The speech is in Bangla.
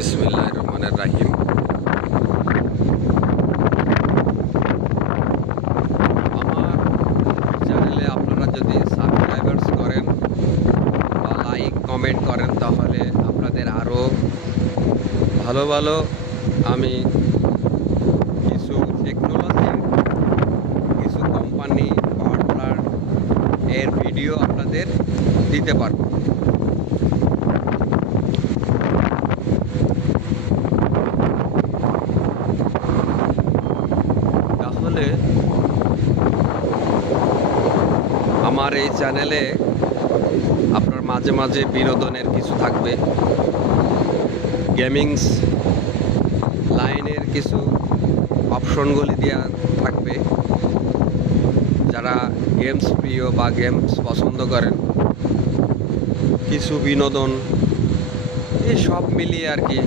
বিসমিল্লাহির রহমানির রহিম। আমার চ্যানেলে আপনারা যদি সাবস্ক্রাইবার্স করেন বা লাইক কমেন্ট করেন তাহলে আপনাদের আরও ভালো ভালো আমি কিছু টেকনোলজি, কিছু কোম্পানি, পাওয়ার প্ল্যান্ট এর ভিডিও আপনাদের দিতে পারবো। তাহলে আমার এই চ্যানেলে আপনার মাঝে মাঝে বিনোদনের কিছু থাকবে, গেমিংস লাইনের কিছু অপশনগুলি দেওয়া থাকবে। যারা গেমস প্রিয় বা গেমস পছন্দ করেন, কিছু বিনোদন, এই সব মিলিয়ে আর কি